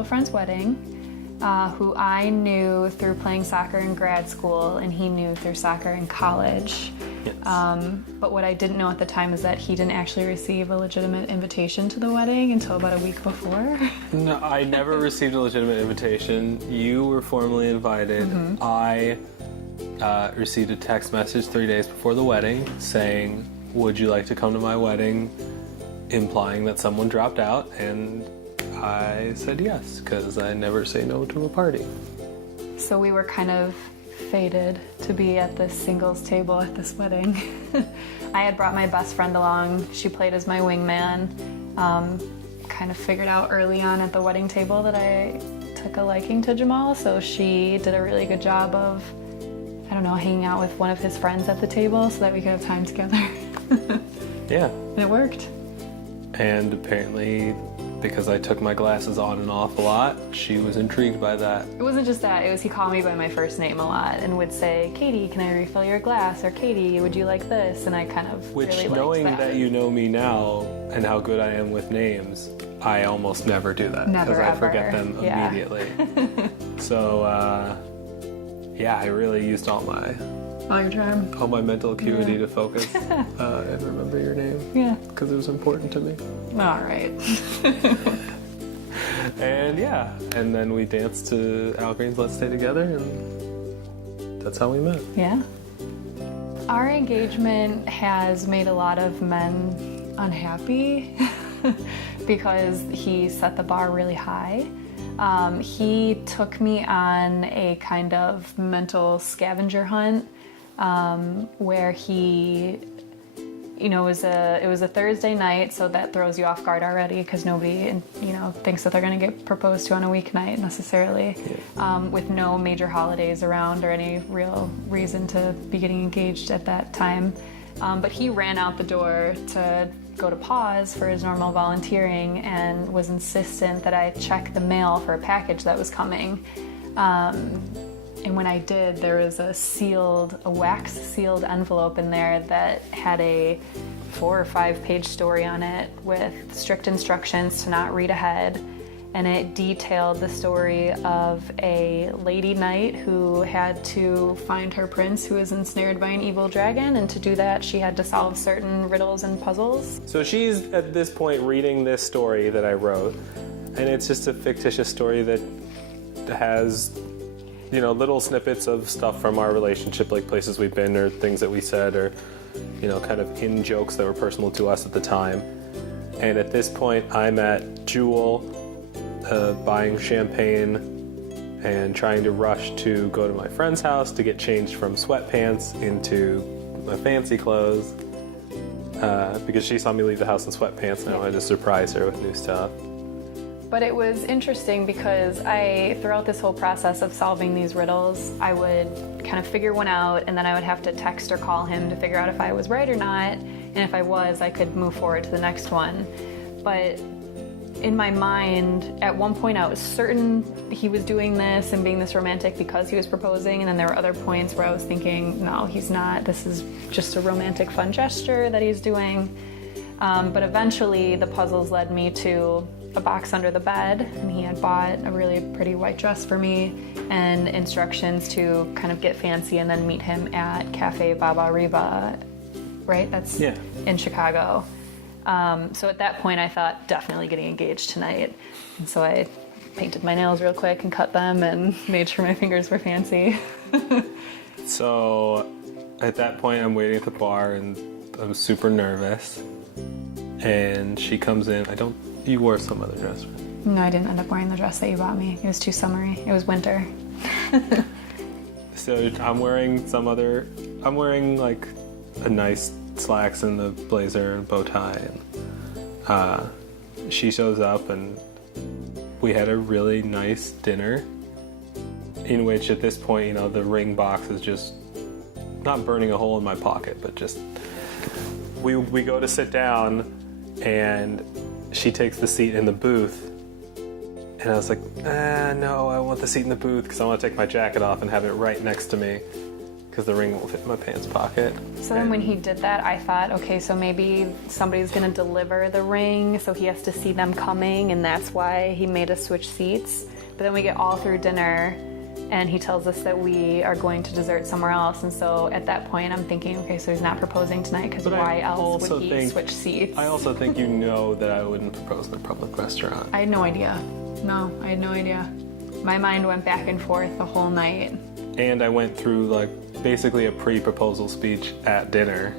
mutual friend's wedding, who I knew through playing soccer in grad school, and he knew through soccer in college. Yes. But what I didn't know at the time is that he didn't actually receive a legitimate invitation to the wedding until about a week before. No, I never received a legitimate invitation. You were formally invited. Mm-hmm. I received a text message 3 days before the wedding saying, "Would you like to come to my wedding?" implying that someone dropped out, and I said yes, because I never say no to a party. So we were kind of fated to be at this singles table at this wedding. I had brought my best friend along. She played as my wingman. Kind of figured out early on at the wedding table that I took a liking to Jamal, so she did a really good job of, I don't know, hanging out with one of his friends at the table so that we could have time together. Yeah. And it worked. And apparently, because I took my glasses on and off a lot, she was intrigued by that. It wasn't just that, it was he called me by my first name a lot and would say, "Katie, can I refill your glass?" Or, "Katie, would you like this?" And I kind of Which, really knowing liked that you know me now and how good I am with names, I almost never do that. Never, because I ever. forget them Yeah. immediately. So, yeah, I really used all All your charm. my mental acuity to focus and remember your name. Yeah. Because it was important to me. All right. And yeah, and then we danced to Al Green's Let's Stay Together, and that's how we met. Yeah. Our engagement has made a lot of men unhappy because he set the bar really high. He took me on a kind of mental scavenger hunt where he, you know, it was a Thursday night, so that throws you off guard already because nobody, you know, thinks that they're going to get proposed to on a weeknight necessarily, with no major holidays around or any real reason to be getting engaged at that time. But he ran out the door to go to pause for his normal volunteering and was insistent that I check the mail for a package that was coming. And when I did, there was a wax-sealed envelope in there that had a 4 or 5 page story on it with strict instructions to not read ahead. And it detailed the story of a lady knight who had to find her prince who was ensnared by an evil dragon, and to do that she had to solve certain riddles and puzzles. So she's at this point reading this story that I wrote, and it's just a fictitious story that has, you know, little snippets of stuff from our relationship, like places we've been or things that we said, or, you know, kind of in jokes that were personal to us at the time. And at this point I'm at Jewel, buying champagne and trying to rush to go to my friend's house to get changed from sweatpants into my fancy clothes, because she saw me leave the house in sweatpants and I wanted to surprise her with new stuff. But it was interesting because throughout this whole process of solving these riddles, I would kind of figure one out, and then I would have to text or call him to figure out if I was right or not, and if I was, I could move forward to the next one. But in my mind, at one point I was certain he was doing this and being this romantic because he was proposing, and then there were other points where I was thinking, no, he's not. This is just a romantic fun gesture that he's doing. But eventually the puzzles led me to a box under the bed, and he had bought a really pretty white dress for me and instructions to kind of get fancy and then meet him at Cafe Baba Riba, right? That's in Chicago. So at that point I thought, definitely getting engaged tonight. And so I painted my nails real quick and cut them and made sure my fingers were fancy. So at that point I'm waiting at the bar and I'm super nervous. And she comes in. You wore some other dress, right? No, I didn't end up wearing the dress that you bought me. It was too summery. It was winter. So I'm wearing like a nice slacks and the blazer and bow tie. And she shows up and we had a really nice dinner in which at this point, you know, the ring box is just not burning a hole in my pocket, but just we go to sit down and she takes the seat in the booth, and I was like, no, I want the seat in the booth because I want to take my jacket off and have it right next to me, because the ring won't fit in my pants pocket. So then when he did that, I thought, okay, so maybe somebody's going to deliver the ring, so he has to see them coming, and that's why he made us switch seats. But then we get all through dinner, and he tells us that we are going to dessert somewhere else. And so at that point, I'm thinking, okay, so he's not proposing tonight, because why else would he switch seats? I also think you know that I wouldn't propose in a public restaurant. I had no idea. No, I had no idea. My mind went back and forth the whole night. And I went through like basically a pre-proposal speech at dinner.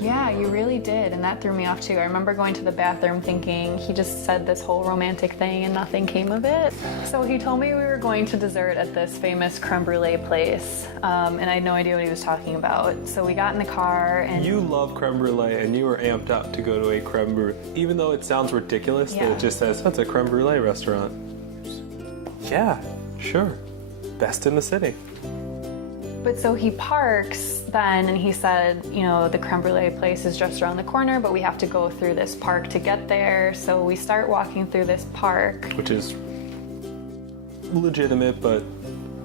Yeah, you really did, and that threw me off too. I remember going to the bathroom thinking he just said this whole romantic thing and nothing came of it. So he told me we were going to dessert at this famous creme brulee place, and I had no idea what he was talking about. So we got in the car and... You love creme brulee, and you were amped up to go to a creme brulee, even though it sounds ridiculous that it just says, that's a creme brulee restaurant. Yeah, sure. Best in the city. But so he parks then, and he said, you know, the creme brulee place is just around the corner, but we have to go through this park to get there. So we start walking through this park. Which is legitimate, but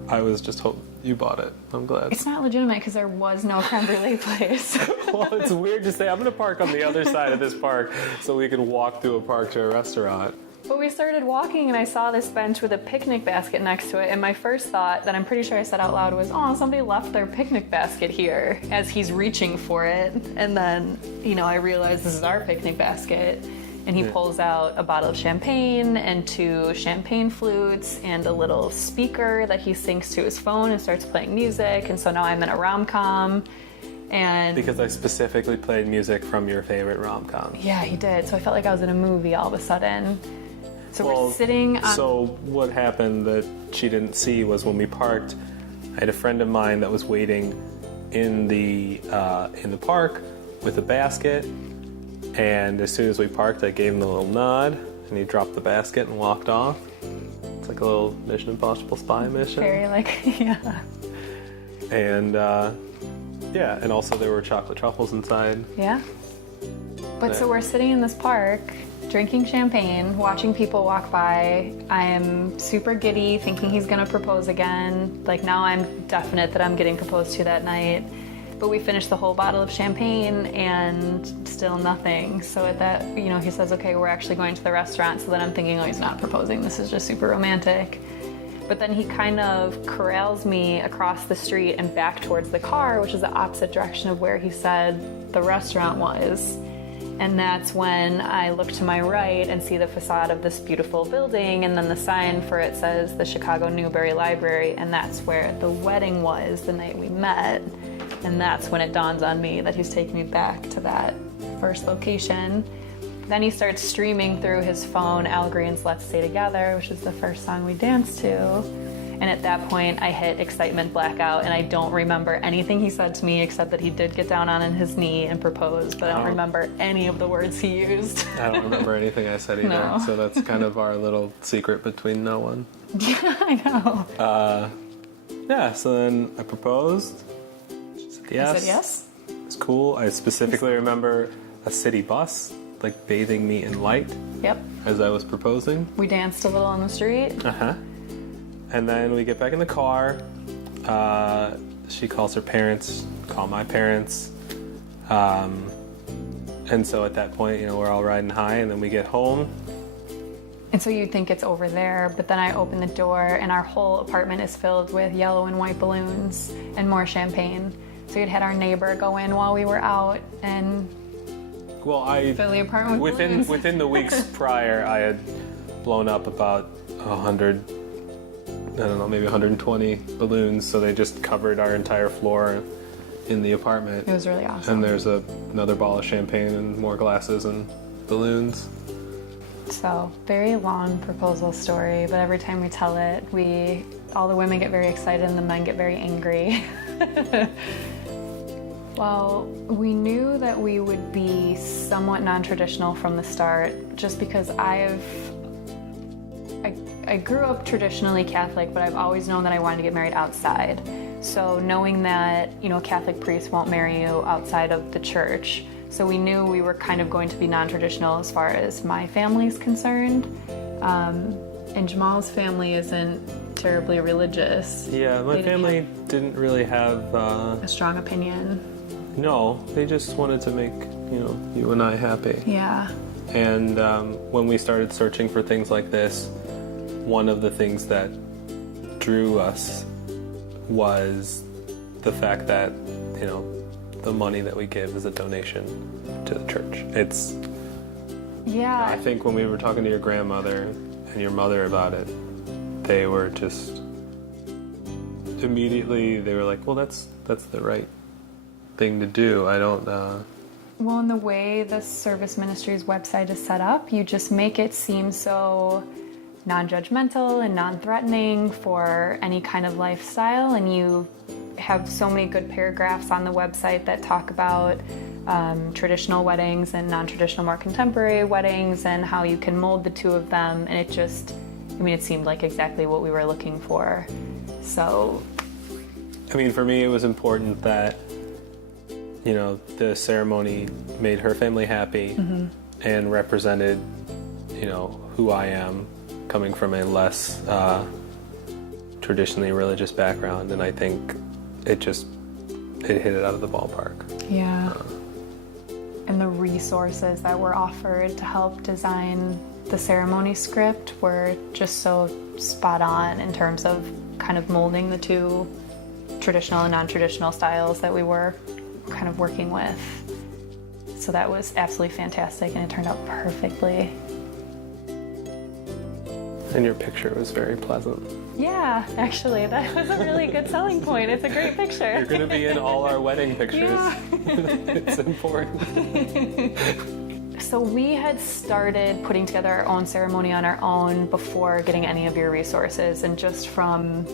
I was just hoping you bought it. I'm glad. It's not legitimate because there was no creme brulee place. Well, it's weird to say, I'm going to park on the other side of this park so we can walk through a park to a restaurant. But we started walking and I saw this bench with a picnic basket next to it, and my first thought that I'm pretty sure I said out loud was, oh, somebody left their picnic basket here, as he's reaching for it. And then, you know, I realized this is our picnic basket, and he pulls out a bottle of champagne and 2 champagne flutes and a little speaker that he syncs to his phone and starts playing music. And so now I'm in a rom-com. And because I specifically played music from your favorite rom-com. Yeah, he did. So I felt like I was in a movie all of a sudden. So we're sitting on... So what happened that she didn't see was when we parked, I had a friend of mine that was waiting in the park with a basket, and as soon as we parked, I gave him the little nod, and he dropped the basket and walked off. It's like a little Mission Impossible spy mission. Very yeah. And yeah, and also there were chocolate truffles inside. Yeah. But so we're sitting in this park, drinking champagne, watching people walk by. I am super giddy, thinking he's gonna propose again. Like now I'm definite that I'm getting proposed to that night. But we finished the whole bottle of champagne and still nothing. So at that, you know, he says, okay, we're actually going to the restaurant. So then I'm thinking, oh, he's not proposing. This is just super romantic. But then he kind of corrals me across the street and back towards the car, which is the opposite direction of where he said the restaurant was. And that's when I look to my right and see the facade of this beautiful building, and then the sign for it says the Chicago Newberry Library, and that's where the wedding was the night we met. And that's when it dawns on me that he's taking me back to that first location. Then he starts streaming through his phone Al Green's Let's Stay Together, which is the first song we danced to. And at that point, I hit excitement blackout, and I don't remember anything he said to me except that he did get down on his knee and propose, but I don't remember any of the words he used. I don't remember anything I said either, No. So that's kind of our little secret between no one. Yeah, I know. Yeah, so then I proposed. She said yes. I said yes. It's cool. I specifically remember a city bus, like bathing me in light Yep. as I was proposing. We danced a little on the street. Uh-huh. And then we get back in the car. She calls her parents, call my parents. And so at that point, you know, we're all riding high, and then we get home. And so you'd think it's over there, but then I open the door and our whole apartment is filled with yellow and white balloons and more champagne. So you'd had our neighbor go in while we were out and fill the apartment with balloons. Within the weeks prior, I had blown up about 100, I don't know, maybe 120 balloons, so they just covered our entire floor in the apartment. It was really awesome. And there's another bottle of champagne and more glasses and balloons. So, very long proposal story, but every time we tell it, all the women get very excited and the men get very angry. Well, we knew that we would be somewhat non-traditional from the start, just because I grew up traditionally Catholic, but I've always known that I wanted to get married outside. So knowing that, you know, Catholic priests won't marry you outside of the church, so we knew we were kind of going to be non-traditional as far as my family's concerned. And Jamal's family isn't terribly religious. Yeah, my They didn't family didn't really have... a strong opinion. No, they just wanted to make, you and I happy. Yeah. And when we started searching for things like this, one of the things that drew us was the fact that, the money that we give is a donation to the church. Yeah. I think when we were talking to your grandmother and your mother about it, they were just immediately, they were like, well, that's the right thing to do. I don't... Well, in the way the Service Ministries website is set up, you just make it seem so non-judgmental and non-threatening for any kind of lifestyle, and you have so many good paragraphs on the website that talk about traditional weddings and non-traditional, more contemporary weddings, and how you can mold the two of them, and it seemed like exactly what we were looking for. So... for me, it was important that the ceremony made her family happy and represented, who I am, coming from a less traditionally religious background, and I think it hit it out of the ballpark. Yeah. And the resources that were offered to help design the ceremony script were just so spot on in terms of kind of molding the two traditional and non-traditional styles that we were kind of working with. So that was absolutely fantastic, and it turned out perfectly. And your picture was very pleasant. Yeah, actually, that was a really good selling point. It's a great picture. You're going to be in all our wedding pictures. Yeah. It's important. So we had started putting together our own ceremony on our own before getting any of your resources, and just from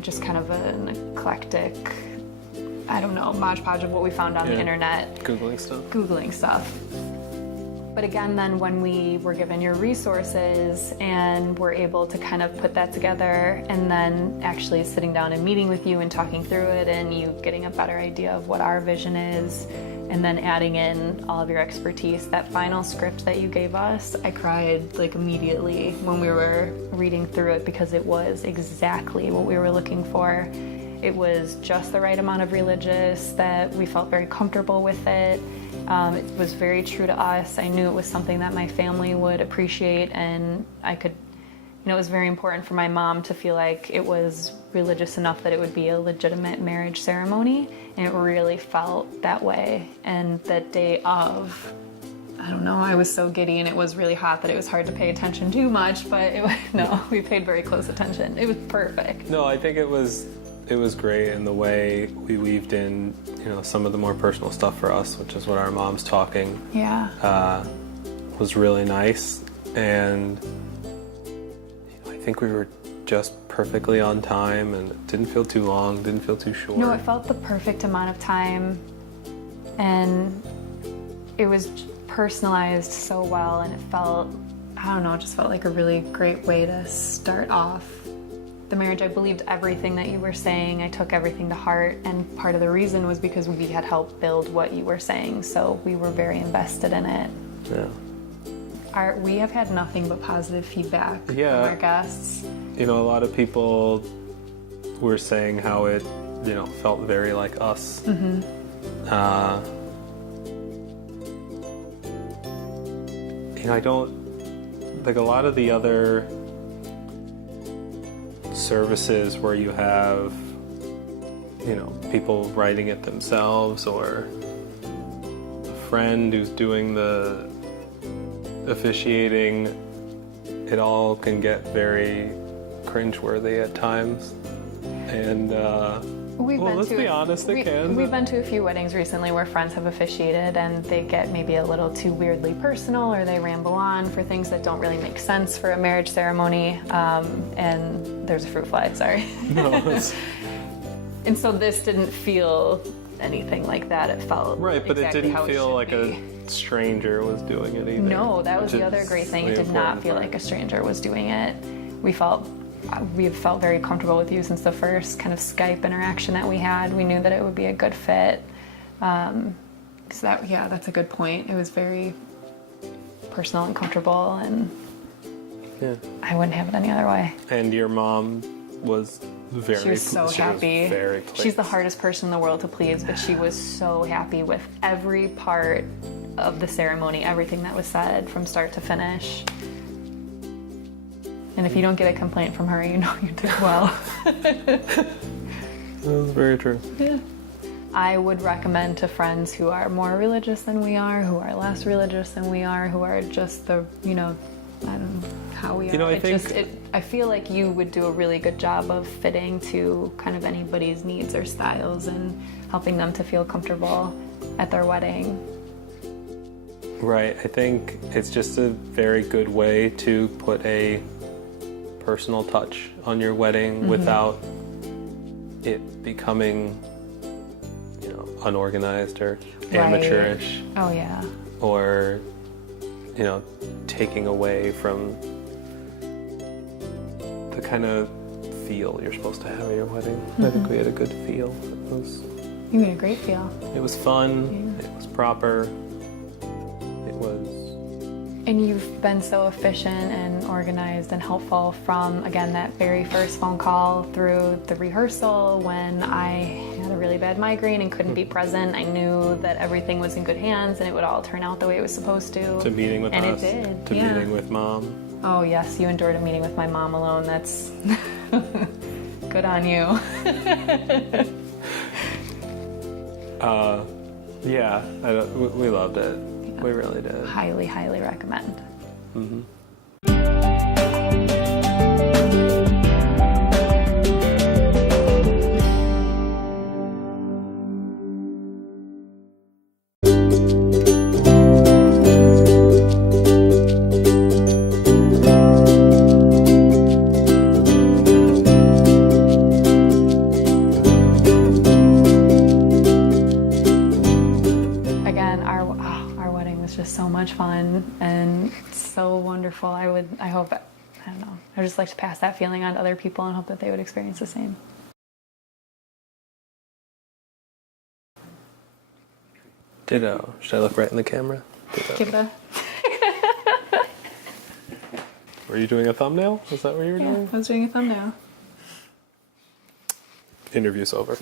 just kind of an eclectic, Mod Podge of what we found on the internet. Googling stuff. But again, then when we were given your resources and were able to kind of put that together, and then actually sitting down and meeting with you and talking through it, and you getting a better idea of what our vision is, and then adding in all of your expertise, that final script that you gave us, I cried immediately when we were reading through it, because it was exactly what we were looking for. It was just the right amount of religious, that we felt very comfortable with it. It was very true to us. I knew it was something that my family would appreciate, and it was very important for my mom to feel like it was religious enough that it would be a legitimate marriage ceremony, and it really felt that way. And the day of, I was so giddy, and it was really hot that it was hard to pay attention too much, but we paid very close attention. It was perfect. No, I think it was great, and the way we weaved in, some of the more personal stuff for us, which is what our mom's talking, was really nice. And I think we were just perfectly on time, and it didn't feel too long, didn't feel too short. No, it felt the perfect amount of time, and it was personalized so well, and it felt, it just felt like a really great way to start off the marriage. I believed everything that you were saying. I took everything to heart, and part of the reason was because we had helped build what you were saying, so we were very invested in it. Yeah. We have had nothing but positive feedback from our guests. A lot of people were saying how it, felt very like us. I don't, a lot of the other services where you have, people writing it themselves, or a friend who's doing the officiating, it all can get very cringeworthy at times. And let's be honest, it can. We've been to a few weddings recently where friends have officiated, and they get maybe a little too weirdly personal, or they ramble on for things that don't really make sense for a marriage ceremony. And there's a fruit fly, sorry. No, and so this didn't feel anything like that. It felt right, but exactly it didn't how feel like be. A stranger was doing it either. No, that was the other great thing. It did not feel like a stranger was doing it. We've felt very comfortable with you since the first kind of Skype interaction that we had. We knew that it would be a good fit. That's a good point. It was very personal and comfortable, and I wouldn't have it any other way. And your mom was very. She was so happy. Was very pleased. She's the hardest person in the world to please, but she was so happy with every part of the ceremony, everything that was said from start to finish. And if you don't get a complaint from her, you know you did well. That was very true. Yeah. I would recommend to friends who are more religious than we are, who are less religious than we are, who are just the, I don't know how we are. I feel like you would do a really good job of fitting to kind of anybody's needs or styles and helping them to feel comfortable at their wedding. Right. I think it's just a very good way to put a personal touch on your wedding without it becoming, unorganized or amateurish. Oh, yeah. Or, taking away from the kind of feel you're supposed to have at your wedding. I think we had a good feel. You made a great feel. It was fun. Yeah. It was proper. It was. And you've been so efficient and organized and helpful from, again, that very first phone call through the rehearsal when I had a really bad migraine and couldn't be present. I knew that everything was in good hands and it would all turn out the way it was supposed to. To meeting with us. And it did. To meeting with Mom. Oh, yes, you endured a meeting with my mom alone. That's good on you. Yeah, we loved it. We really did. Highly, highly recommend. Mm-hmm. Fun and so wonderful. I would just like to pass that feeling on to other people and hope that they would experience the same. Ditto. Should I look right in the camera? Ditto. Give it a... Were you doing a thumbnail? Is that what you were doing? I was doing a thumbnail. Interview's over.